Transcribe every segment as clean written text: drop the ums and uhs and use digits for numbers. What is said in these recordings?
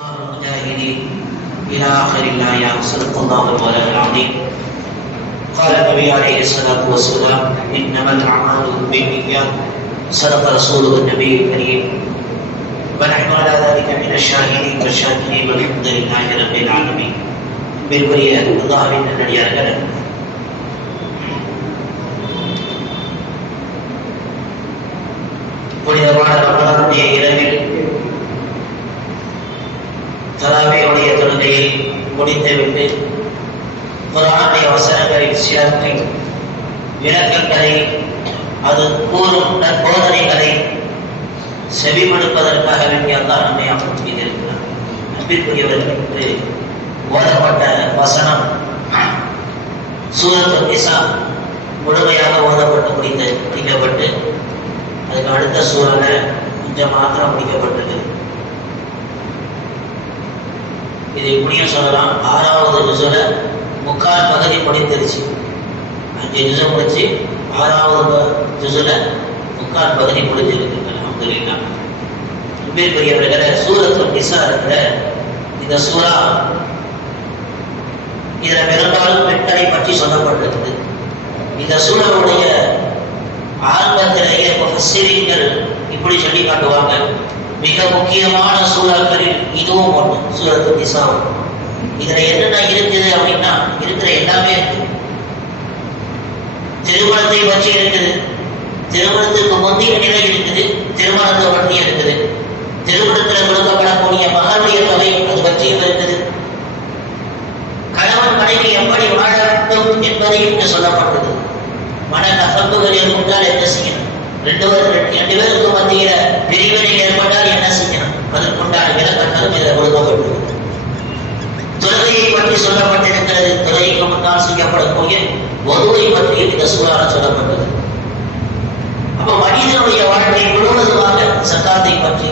المجاهدين إلى آخر الآيات. صدق الله العلي العظيم. قال النبي عليه الصلاة والسلام: إنما الأعمال بالنيات. صدق رسوله النبي الكريم. ونحن على ذلك من الشاهدين والشاكرين والحمد لله رب العالمين. بالبرية الله من النبيان புனிதமான ரமலானுடைய இரவில் தராவியுடைய தொழுகையை முடித்துவிட்டு குர்ஆனுடைய வசனங்களின் சிறப்பை, விளக்கங்களை, அது கூறும் நற்போதனைகளை செவிமடுப்பதற்காக வேண்டிய அல்லாஹ் நம்மை அமர்த்தியிருக்கிறார். அன்பிற்குரியவர்களுக்கு ஓதப்பட்ட வசனம் சூரத்துன் நிசா முழுமையாக ஓதப்பட்டு முடிக்கப்பட்டு அதுக்கு அடுத்த சூழல கொஞ்சம் மாத்திரம் முடிக்கப்பட்டது. இது இப்படியும் சொல்லலாம், 6வது ஜுஸுல முக்கால் பகுதி முடிந்துருச்சு. 5 ஜுஸு முடிச்சு 6வது ஜுஸுல முக்கால் பகுதி முடிஞ்சிருக்கு. அல்ஹம்துலில்லாஹ். அன்பிற்குரியவர்களே, சூரத்துன் நிசா இருக்கிற இந்த சூரா, இதுல பெரும்பாலும் பெண்களை பற்றி சொல்லப்பட்டிருக்குது. இந்த சூறாவுடைய ஆரம்பத்திலேயே முஃபஸ்ஸிரீன்கள் இப்படி சொல்லி காட்டுவாங்க, மிக முக்கியமான சூறாக்களில் இதுவும் ஒன்று, சூரத்துன் நிசா. இதுல என்னென்ன இருக்குது அப்படின்னா, இருக்கிற எல்லாமே இருக்குது. திருமணத்தை பற்றி இருக்குது, திருமணத்துக்கு முந்தைய நிலை இருக்குது, திருமணத்தை பற்றி இருக்குது, திருமணத்தில் கொடுக்கப்படக்கூடிய மகளுடைய தொகை அது பற்றியும் இருக்குது, கணவன் மனைவி எப்படி வாழ வேண்டும் என்பதையும் இங்கு சொல்லப்பட்டது. மன கசப்புகள் ஏற்பட்டால் என்ன செய்யணும், ரெண்டு பேருக்கு மத்தியில பிரிவினை ஏற்பட்டால் என்ன செய்யணும், அதற்குண்டான விளக்கங்களும் இதில் கொடுக்கப்பட்டுள்ளது. தொழுகையை பற்றி சொல்லப்பட்டிருக்கிறது, தொழுகைக்கு முன்னால் செய்யப்படக்கூடிய ஒதுவை பற்றியும் இந்த சூறால சொல்லப்பட்டது. அப்ப மனிதனுடைய வாழ்க்கை முழுவதுமாக சக்காத்தை பற்றி,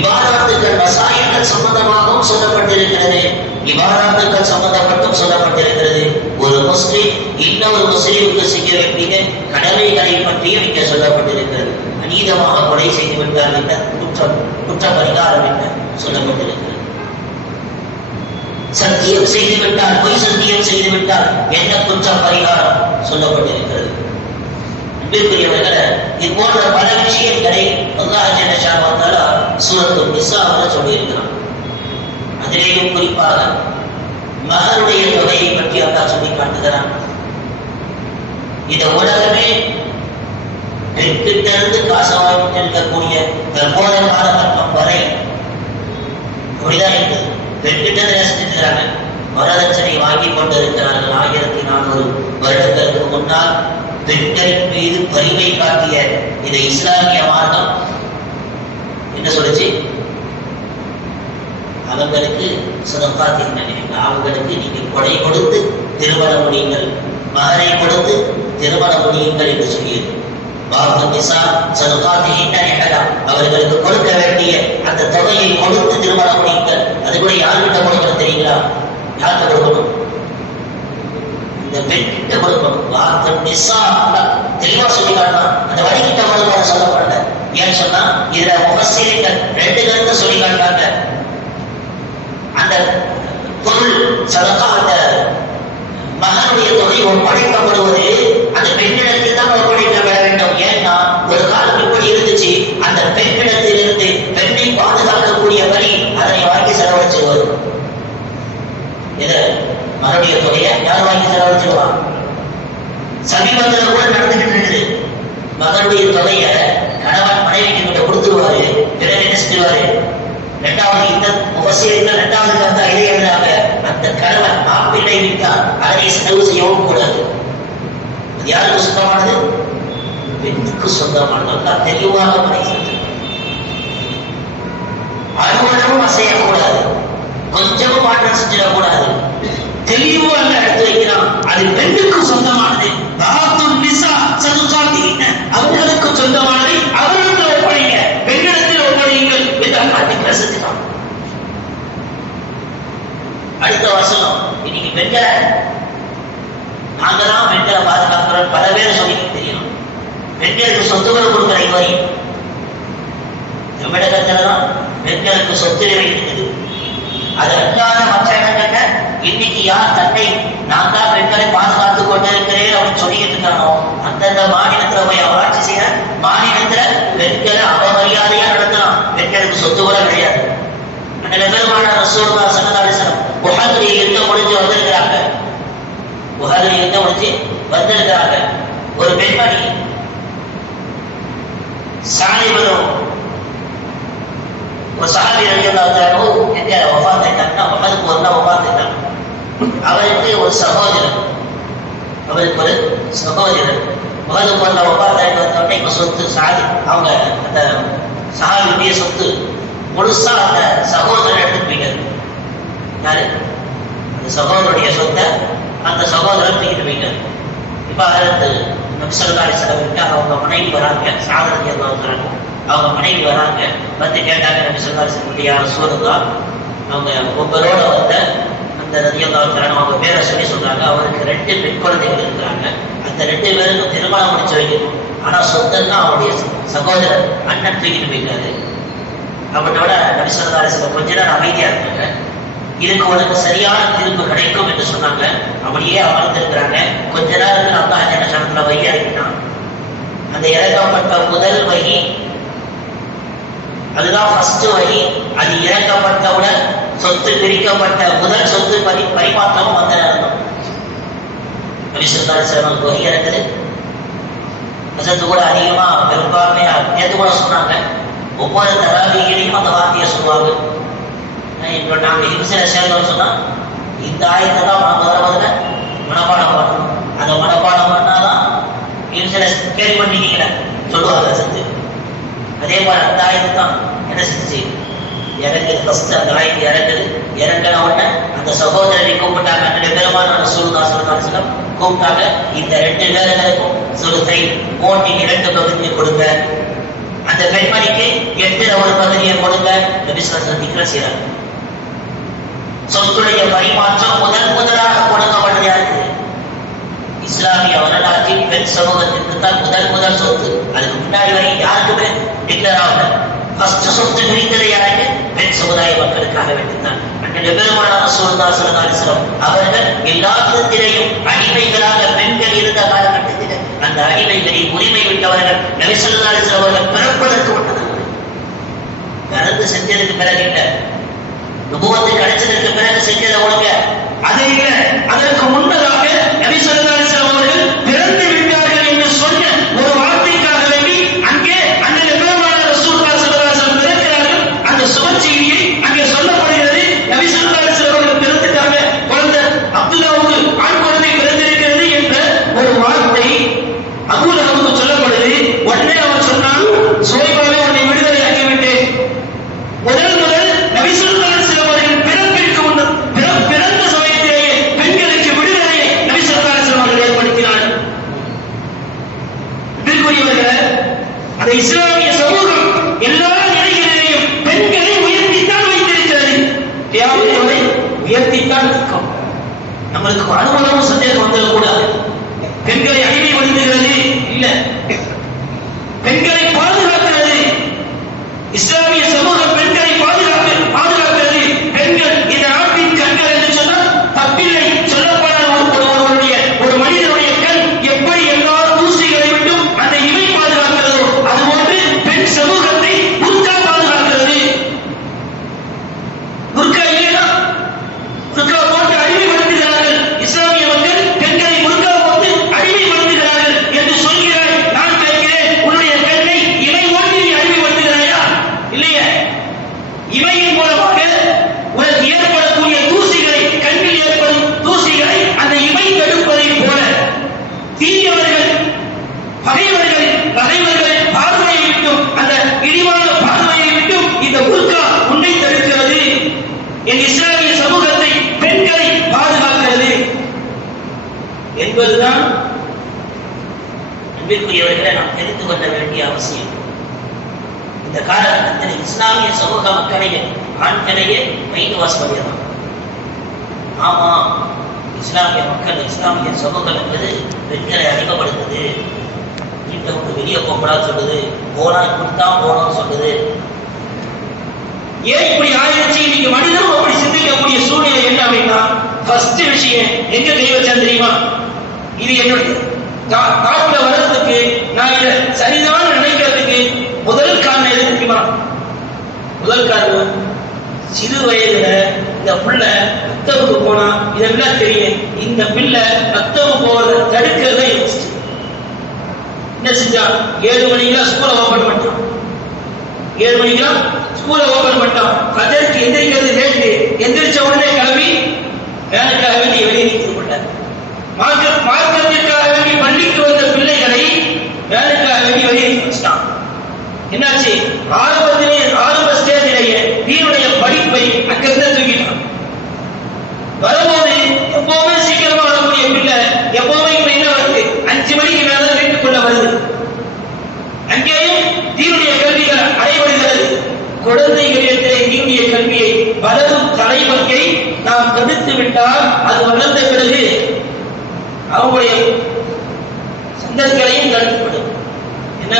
இபாதத்துக்கள் வசாயங்கள் சம்பந்தமாகவும் சொல்லப்பட்டிருக்கிறது, இபாதத்துக்கள் சம்பந்தப்பட்டும் சொல்லப்பட்டிருக்கிறது. ஒரு முஸ்லிம் இன்னொரு முஸ்லிமுக்கு செய்ய வேண்டிய கடமைகளை பற்றியும் இங்கே சொல்லப்பட்டிருக்கிறது. அநீதமாக கொலை செய்துவிட்டால் என்ன குற்ற பரிகாரம் என்ன சொல்லப்பட்டிருக்கிறது. சத்தியம் செய்துவிட்டால், பொய் சத்தியம் செய்துவிட்டால் என்ன குற்ற பரிகாரம் சொல்லப்பட்டிருக்கிறது. அன்பிற்குரியவர்களே, இது போன்ற பல விஷயங்களை அல்லாஹ் ஜல்ல ஷானஹு சூரத்துன் நிசாவில் சொல்லியிருக்கிறான். அதிலேயும் குறிப்பாக மகருடைய தொகையை பற்றி அல்லாஹ் சொல்லி காட்டுகிறான். இந்த உலகமே பெண்கிட்ட இருந்து காசு வாங்கிட்டு இருக்கக்கூடிய தற்போதைய காலகட்டம் வரை அப்படிதான் இருக்குது. பெண்கிட்ட செஞ்சுட்டு இருக்கிறாங்க, வரதட்சணை வாங்கி கொண்டு இருக்கிறார்கள். 1400 வருடங்களுக்கு முன்னால் பெண்களின் மீது பரிவை காட்டிய இந்த இஸ்லாமிய மார்க்கம் என்ன சொல்லுச்சு? அவங்களுக்கு சதகாத்தின் நினைவுங்க, அவங்களுக்கு நீங்க கொடை கொடுத்து திருமணம் முடியுங்கள், மகரை கொடுத்து திருமணம் முடியுங்கள் என்று சொல்லியது. அவர்களுக்கு கொடுக்க வேண்டிய அந்த தொகையை கொடுத்து திருமணம் முடியுங்கள். அது கூட யார்கிட்ட கொடுக்கணும் தெரியுங்களா? யார்கிட்ட கொடுக்கணும்? இந்த பெண்கிட்ட கொடுக்கணும். தெளிவா சொல்லி காட்டலாம், அந்த வழிகிட்ட கொடுக்க சொல்லப்படல. ஏன்னு சொன்னா இதுல முஃபஸ்ஸிரீன்கள் 2 கருத்தை சொல்லி காட்டுறாங்க. அந்த பொருள் சதகா, அந்த மகனுடைய தொகை ஒப்படைக்கப்படுவது அந்த பெண்ணிடத்தில் தான் ஒப்படைக்கப்பட வேண்டும். ஏன்னா ஒரு காலம் இப்படி இருந்துச்சு, அந்த பெண்ணிடத்திலிருந்து பெண்ணை பாதுகாக்கக்கூடிய வழி அதனை வாங்கி செலவழிச்சிருவது. இது மகனுடைய தொகையை யார் வாங்கி செலவழிச்சிருவா? சமீபத்தில் கூட நடந்துட்டு இருந்தது. மகனுடைய தொகையை கணவன் மனைவிக்கு கிட்ட கொடுத்துருவாரு, பிறகு என்ன செஞ்சிருவாரு? 2வது இந்த முஃபஸ்ஸிரீன்கள் 2வது கருத்தை இதை எழுதுறாங்க, அந்த கணவன் மாப்பிள்ளை விட்டால் அதனை செலவு செய்யவும் கூடாது. அது யாருக்கு சொந்தமானது? பெண்ணுக்கு சொந்தமானது. நல்லா தெளிவாக மனைவி அலுவலகம் அசையக்கூடாது, கொஞ்சமும் மாற்றம் செஞ்சிடக்கூடாது. தெளிவாக எடுத்து வைக்கிறான், அது பெண்ணுக்கு சொந்தமானது. அவர்களுக்கு சொந்தமானதை அவர்களுக்கு ஒப்படைங்க, பெண்ணிடத்தில் ஒப்படையுங்கள் என்று அல்லாஹ் பிரசங்கித்தான். அடுத்த வசனம், இன்னைக்கு பெண்களை நாங்க தான் பெண்களை பாதுகாக்கிறோம் பல பேர் சொல்லிக்கிட்டு தெரியணும். பெண்களுக்கு சொத்துக்கள் கொடுக்கிற வரையும் தமிழகத்துல தான் பெண்களுக்கு சொத்துரிமை இருக்குது. அது அல்லாத மற்ற இடங்கள்ல இன்னைக்கு யார் தன்னை நான் தான் பெண்களை பாதுகாத்துக் கொண்டிருக்கிறேன் அப்படின்னு சொல்லிட்டு இருக்கானோ அந்தந்த மாநிலத்துல போய் அவர் ஆட்சி செய்யற மாநிலத்துல பெண்களை அவமரியாதையா நடத்தலாம். பெண்களுக்கு சொத்து கூட கிடையாது. பெருமான ரசூலுல்லாஹி ஸல்லல்லாஹு அலைஹி வஸல்லம் உஹதுல யுத்தம் முடிஞ்சு வந்திருக்கிறாங்க. உஹதுல யுத்தம் முடிஞ்சு வந்திருக்கிறாங்க. ஒரு பெண்மணி சாலிபனும் ஒரு சஹாபி ரலியல்லாஹு அன்ஹு எங்க வஃபாத் ஆயிட்டாங்கன்னா உஹதுக்கு ஒரு நாள் வஃபாத் ஆயிட்டாங்க. அவருக்கு ஒரு சகோதரர் உஹதுக்கு ஒரு நாள் வஃபாத் ஆயிட்டு வந்தோடனே இப்ப சொத்து சாதி அவங்க அந்த சஹாபியுடைய சொத்து முழுசா அந்த சகோதரர் எடுத்துட்டு போயிட்டாரு. யாரு? அந்த சகோதரருடைய சொத்தை அந்த சகோதரர் தூக்கிட்டு போயிட்டாரு. இப்ப அதற்கு நபி ஸல்லல்லாஹு அலைஹி வஸல்லம் கிட்ட அவங்க மனைவி வராங்க. சாதா ரலியல்லாஹு அன்ஹு அவங்க மனைவி வராங்க. வந்து கேட்டாங்க நபி ஸல்லல்லாஹு அலைஹி வஸல்லம் யா ரசூலுல்லாஹ், அவங்க ஒவ்வொருவரோட வந்த அந்த ரலியல்லாஹு அன்ஹு அவங்க பேரை சொல்லி சொல்றாங்க. அவருக்கு 2 பெண் குழந்தைகள் இருக்கிறாங்க. அந்த 2 பேருக்கும் திருமணம் முடிச்சு வைக்கணும். ஆனா சொத்தெல்லாம் அவருடைய சகோதரர் அண்ணன் தூக்கிட்டு போயிட்டாரு. அவனோட நபி ஸல்லல்லாஹு அலைஹி வஸல்லம் கொஞ்ச நேரம் அமைதியா இருந்தாங்க. இதுக்கு உனக்கு சரியான தீர்ப்பு கிடைக்கும் என்று சொன்னாங்க. அப்படியே அமர்ந்திருக்கிறாங்க. கொஞ்ச நேரத்தில் அல்லாஹ் ஜன்னத்துல வகி இறக்கினான். அந்த இறக்கப்பட்ட முதல் வகி அதுதான் ஃபர்ஸ்ட் வகி. அது இறக்கப்பட்டவுடன் சொத்து பிரிக்கப்பட்ட முதல் சொத்து பரிமாற்றமும் வந்த நேரம். நபி ஸல்லல்லாஹு அலைஹி வஸல்லம் வகி இறக்குது. அசத்து கூட அதிகமா பெரும்பான்மையா நேற்று கூட சொன்னாங்க. ஒவ்வொரு தராவிகளையும் அந்த வார்த்தையை சொல்லுவாங்க. இப்போ நாங்கள் ஹிம்சில சேர்ந்தோம்னு சொன்னா இந்த ஆயத்தை தான் முதல்ல மனப்பாடம் பண்ணணும். அதை மனப்பாடம் பண்ணாதான் ஹிம்சில கேள்வி பண்ணிக்கிற சொல்லுவாங்க சத்து. அதே மாதிரி அந்த ஆயத்தை தான் என்ன செஞ்சு இறங்குது. ஃபர்ஸ்ட் அந்த ஆயத்தை இறங்குது. இறங்கின உடனே அந்த சகோதரரை கூப்பிட்டாங்க. 2 பெருமான ரசூலுல்லாஹி ஸல்லல்லாஹு அலைஹி வஸல்லம் கூப்பிட்டாங்க. இந்த 2 பேர்களுக்கும் சுலுத்தை 3 பகுதியை கொடுங்க. அந்த பெண்மணிக்கு 8 ஒரு பகுதியை கொடுங்க. நபி ஸல்லல்லாஹு அலைஹி வஸல்லம் செய்றாங்க. சொத்துடைய பரிமாற்றம் முதலாக கொடுக்கப்பட்டது யாருக்கு? இஸ்லாமிய வரலாற்றில் பெண் சமூகத்திற்கு தான் முதல் சொத்து. அதுக்கு முன்னாடி வரை யாருக்குமே டிக்ளேர் ஆகல. ஃபர்ஸ்ட் சொத்து பிரித்தது யாருக்கு? பெண் சமுதாய மக்களுக்காக வேண்டித்தான். அன்றைய பெருமானார் ரசூலுல்லாஹி ஸல்லல்லாஹு அலைஹி வஸல்லம் அவர்கள் எல்லா விதத்திலேயும் அடிமைகளாக பெண்கள் இருந்த காலகட்டத்தில் அந்த அடிமைகளின் உரிமை விட்டவர்கள் நபி ஸல்லல்லாஹு அலைஹி வஸல்லம் அவர்கள் பிறப்பதற்கு முன்னதாக பிறந்து செஞ்சதுக்கு பிறகு இல்லை, நுபுவத்து கிடைச்சதற்கு பிறகு செஞ்சதை ஒழுங்க அது இல்லை. அதற்கு முன்னதாக நபி ஸல்லல்லாஹு அலைஹி வஸல்லம் அவர்கள் பிறந்து விட்டார்கள் என்று சொன்ன ஒரு வார்த்தைக்காக வேண்டி அங்கே அன்றைய பெருமானார் ரசூலுல்லாஹி ஸல்லல்லாஹு அலைஹி வஸல்லம் பிறக்கிறார்கள். அந்த சுப செய்தியை அங்கே சொல்லப்படுகிறது. நபி ஸல்லல்லாஹு அலைஹி வஸல்லம் அவர்கள் பிறந்துட்டாங்க, குழந்தை அப்துல்லாவுக்கு ஆண் குழந்தை பிறந்திருக்கிறது என்ற ஒரு வார்த்தை அபூ லஹபுக்கு சொல்லப்படுது. உடனே அவர் சொன்னான், சுவைபாவே உன்னை விடுதலையாக்கி விட்டேன். முதல் நபி ஸல்லல்லாஹு அலைஹி வஸல்லம் அவர்கள் பிறந்த சமயத்திலேயே பெண்களுக்கு விடுதலையை நபி ஸல்லல்லாஹு அலைஹி வஸல்லம் அவர்கள் ஏற்படுத்தினார்கள். இதற்குரியவர்களே, அந்த இஸ்லாமிய சமூகம் எல்லா நிலைகளிலேயும் பெண்களை உயர்த்தித்தான் வைத்திருக்கிறது. கியாமத் வரை உயர்த்தித்தான் இருக்கும். நம்மளுக்கு அனுபவமும் சந்தேகம் வந்துடக்கூடாது. பெண்களை அடிமைப்படுத்துகிறது இல்ல, பெண்களை பாதுகாக்கிறது. இஸ்லாமிய சமூகம் பெண்களை பாதுகாக்கிறது. பெண்கள் இந்த நாட்டின் கண்கள் என்று சொன்னால் தப்பில்லை. சொல்லப்படாத ஒரு மனிதனுடைய கண் எப்படி எல்லா தூசிகளை விட்டும் அந்த இமை பாதுகாக்கிறதோ அதுபோன்று பெண் சமூகத்தை புர்கா பாதுகாக்கிறது. புர்கா இல்லையா? புர்கா போட்டு அடிமைப்படுத்துகிறார்கள் இஸ்லாமிய மக்கள். பெண்களை புர்கா போட்டு அடிமைப்படுத்துகிறார்கள் என்று சொல்கிறாய். நான் கேட்கிறேன், உன்னுடைய கண்ணை இமை போட்டு நீ அடிமைப்படுத்துகிறாயா? இல்லையே. இமையின் மூலமாக உனக்கு ஏற்படக்கூடிய தூசிகளை, கண்ணில் ஏற்படும் தூசிகளை அந்த இமை தடுப்பதை போல தீயவர்கள் பகைவர்கள் பார்வையை விட்டும், அந்த இழிவான பார்வையை விட்டும் இந்த புர்கா உன்னை தடுக்கிறது. என் இஸ்லாமிய சமூகத்தை பெண்களை பாதுகாக்கிறது என்பதுதான் அன்பிற்குரியவர்களை நாம் தெரிந்து கொள்ள வேண்டிய அவசியம். இந்த காலகட்டத்தில் இஸ்லாமிய சமூக மக்களையே ஆண்களையே மைண்ட் வாஷ் பண்ணிடலாம். ஆமா, இஸ்லாமிய மக்கள் இஸ்லாமிய சமூகம் என்பது பெண்களை அறிமுகப்படுத்துது. வீட்டை விட்டு வெளியே போகக்கூடாது சொல்லுது. போனா இப்படித்தான் போகணும்னு சொல்லுது. ஏன் இப்படி ஆயிடுச்சு? இன்னைக்கு மனிதனும் அப்படி சிந்திக்கக்கூடிய சூழ்நிலை என்ன அப்படின்னா, ஃபர்ஸ்ட் விஷயம் எங்க கை வச்சேன் தெரியுமா? இது என்னுடைய காட்டுல வர்றதுக்கு, நான் இதை சரிதான் நினைக்கிறதுக்கு முதல் காரணம் எது தெரியுமா? முதல் காரணம், சிறு வயதுல இந்த புள்ள ரத்தவுக்கு போனா இதெல்லாம் தெரியும். இந்த பிள்ளை ரத்தவு போவதை தடுக்கிறத யோசிச்சு என்ன செஞ்சா, 7 மணிக்கெல்லாம் ஸ்கூலை ஓபன் பண்ணிட்டான். 7 மணிக்கெல்லாம் ஸ்கூலை ஓபன் பண்ணிட்டான். அதற்கு எந்திரிக்கிறது லேட்டு. எந்திரிச்ச உடனே கிளம்பி வேலைக்காக வேண்டி வெளியே நிற்கிறது கொண்டார். மார்க்கத்திற்காக வேண்டி பள்ளிக்கு வந்த பிள்ளைகளை வேலைக்காக வேண்டி வெளியே வச்சுட்டான். என்னாச்சு? ஆரம்ப ஸ்டேஜிலேயே வீருடைய படிப்பை அங்கிருந்து தூக்கிட்டான். வரும்போது எப்பவுமே சீக்கிரமா வரக்கூடிய பிள்ளை எப்பவுமே இப்ப என்ன வருது, 5 மணிக்கு மேல வீட்டுக்குள்ள வருது. அங்கேயும் தீனுடைய கல்விகள் அடைபடுகிறது. குழந்தைகளிடத்திலே தீனுடைய கல்வியை வளரும் தலைமுறையை நாம் தடுத்து விட்டால் அது வளர்ந்த பிறகு அவங்களுடைய சந்ததிகளையும் தடுத்துவிடும். என்ன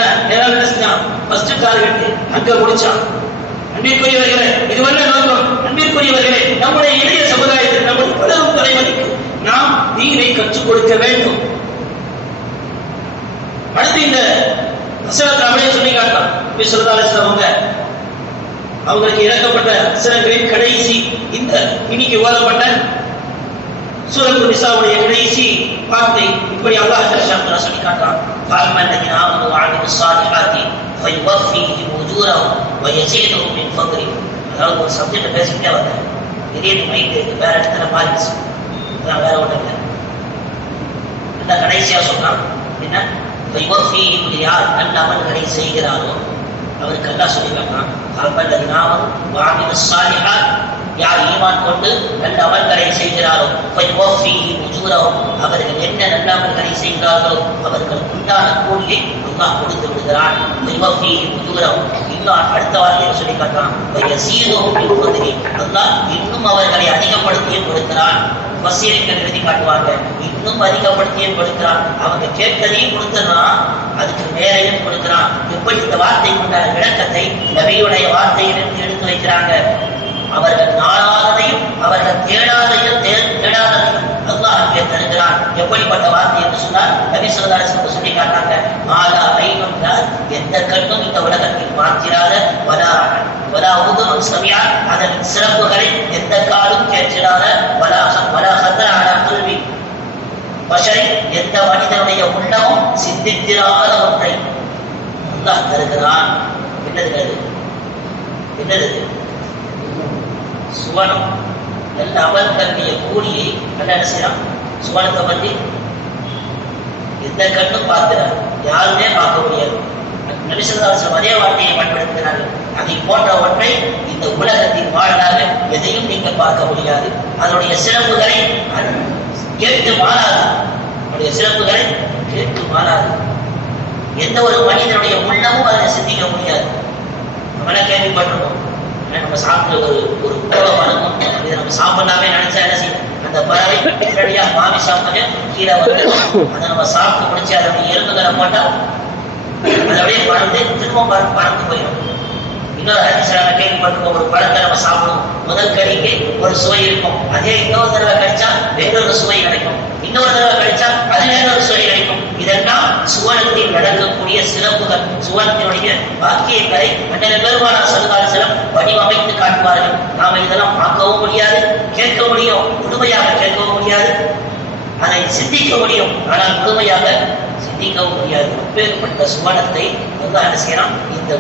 ஃபர்ஸ்ட் டார்கெட் அங்க முடிச்சான். அன்பிற்குரியவர்களே, இதுவல்ல நோக்கம். அன்பிற்குரியவர்களே, நம்முடைய இளைய சமுதாயத்தில் நம்முடைய வளரும் தலைமுறைக்கு நாம் தீனை கற்றுக் கொடுக்க வேண்டும். அடுத்து இந்த வசனத்தை அப்படியே சொல்லி காட்டலாம். அவங்க அவங்களுக்கு இறக்கப்பட்ட வசனங்களின் கடைசி இந்த இன்னைக்கு ஓதப்பட்ட சூரத்து நிசாவுடைய கடைசி வார்த்தை இப்படி அல்லாஹ் தஆலா சொல்லி காட்டுறான். فَأَمَّا الَّذِينَ آمَنُوا وَعَمِلُوا الصَّالِحَاتِ فَيُوَفِّيهِمْ أُجُورَهُم وَيَزِيدُهُم مِّن فَضْلِهِ. அதாவது ஒரு சப்ஜெக்ட் பேசிக்கிட்டே வந்தேன். திடீர்னு மைண்ட் வேற இடத்துல மாறிடுச்சு. அதான் வேற ஒன்றும் இல்லை. இந்த கடைசியா சொன்னான் என்ன, فَيُوَفِّيهِمْ யார் நல்ல அமல்களை செய்கிறாரோ அவருக்கு அல்லாஹ் சொல்லி காட்டுறான். فَأَمَّا الَّذِينَ آمَنُوا وَعَمِلُوا الصَّالِحَاتِ யார் ஈமான் கொண்டு நல்ல அமல்களை செய்கிறாரோ அவர்கள் என்ன நல்ல அமல்களை செய்கிறார்களோ அவர்களுக்கு உண்டான கூலியை அல்லாஹ் கொடுத்து விடுகிறான். அடுத்த வார்த்தையை சொல்லி காட்டுறான். அல்லாஹ் இன்னும் அவர்களை அதிகப்படுத்தியும் கொடுக்கிறான். வசீலிகள் எழுதி காட்டுவாங்க, இன்னும் அதிகப்படுத்தியும் கொடுக்கிறான். அவங்க கேட்கதையும் கொடுத்துறான், அதுக்கு மேலையும் கொடுக்கிறான். எப்படி இந்த வார்த்தைக்கு உண்டான விளக்கத்தை நபியுடைய வார்த்தையிலிருந்து எடுத்து வைக்கிறாங்க. அவர்கள் நாடாததையும் அவர்கள் தேடாதையும் அல்லாஹ் அங்கே தருகிறான். எப்படிப்பட்ட வார்த்தை என்று சொன்னால் நபி ஸல்லல்லாஹு அலைஹி வஸல்லம் சொல்லி காட்டாங்க. மாலா ஐனும் எந்த கண்ணும் இந்த உலகத்தில் பார்த்திராத வலா உதுனும் சமியா அதன் சிறப்புகளை எந்த காலும் கேட்கிறாத வலா ஹதர அலா கல்வி பஷரி எந்த மனிதனுடைய உள்ளமும் சிந்தித்திராத ஒன்றை அல்லாஹ் தருகிறான். என்னது சுவனம். நல்ல அமல் கல்விய கூலியை நல்ல செய்யலாம். சுவனத்தை பற்றி எந்த கண்ணும் பார்க்கிறார், யாருமே பார்க்க முடியாது. நபி ஸல்லல்லாஹு அலைஹி வஸல்லம் அதே வார்த்தையை பயன்படுத்தினார்கள். அதை போன்ற ஒன்றை இந்த உலகத்தின் வாழ்நாள் எதையும் நீங்கள் பார்க்க முடியாது. அதனுடைய சிறப்புகளை கேட்டு மாறாது. அதனுடைய சிறப்புகளை கேட்டு மாறாது. எந்த ஒரு மனிதனுடைய உள்ளமும் அதை சிந்திக்க முடியாது. நம்மள கேள்விப்பட்டிருக்கோம், நம்ம சாப்பிட்டு ஒரு கோலம் வளர்க்கும், இதை நம்ம சாப்பிடலாமே நினைச்சா என்ன செய்யும், அந்த பறவை நேரடியா மாமி சாப்பிட்டு கீழே வந்து அதை நம்ம சாப்பிட்டு முடிச்சு அதனுடைய எலும்புகளை போட்டா அதை அப்படியே பறந்து திரும்ப பறந்து போயிடும். இன்னொரு ஹதீஸ்ல கேள்விப்பட்டிருக்கோம், ஒரு பழத்தை நம்ம சாப்பிடுவோம், முதல் கடிக்கு ஒரு சுவை இருக்கும், அதே இன்னொரு தடவை கடிச்சா வேறொரு சுவை கிடைக்கும், இன்னொரு தடவை கடிச்சா அது வேறொரு சுவை கிடைக்கும். இதெல்லாம் சுவனத்தில் நடக்கக்கூடிய சிறப்புகள், சுவனத்தினுடைய வாக்கியங்களை அண்ணன் பெருமானார் ஸல்லல்லாஹு அலைஹி வஸல்லம் வடிவமைத்து காட்டுவார்கள். நாம இதெல்லாம் பார்க்கவும் முடியாது, கேட்க முடியும், முழுமையாக கேட்கவும் முடியாது, அதை சிந்திக்க முடியும், ஆனால் முழுமையாக சிந்திக்கவும் முடியாது. அப்பேற்பட்ட சுவனத்தை என்ன செய்யலாம், இந்த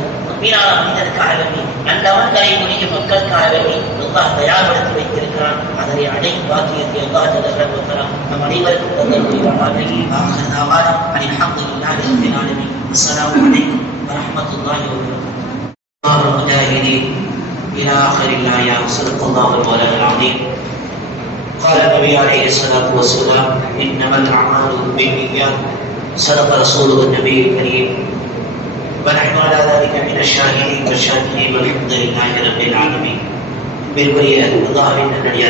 மீனான மனிதனுக்காக வேண்டி நல்லவன்களை முடியும் மக்களுக்காக வேண்டி அல்லாஹ் தயார்படுத்தி வைத்திருக்கிறான். அதனை அடையும் பாக்கியத்தை அல்லாஹ் ஜல்ல வஅலா நம் அனைவருக்கும் தந்தல் புரிவானாக. அல்ஹம்துலில்லாஹி ரப்பில் ஆலமீன். அஸ்ஸலாமு அலைக்கும் வரஹ்மத்துல்லாஹி வபரகாத்துஹு. முஜாஹிதீன் இலா ஆகிரில் ஆயா. ஸல்லல்லாஹு அலைஹி வஸல்லம். قال النبي عليه الصلاة والسلام إنما الأعمال بالنيات. صدق رسوله النبي الكريم ونحن على ذلك من الشاهدين والشاكرين والحمد لله رب العالمين. بالبرية الله من النبي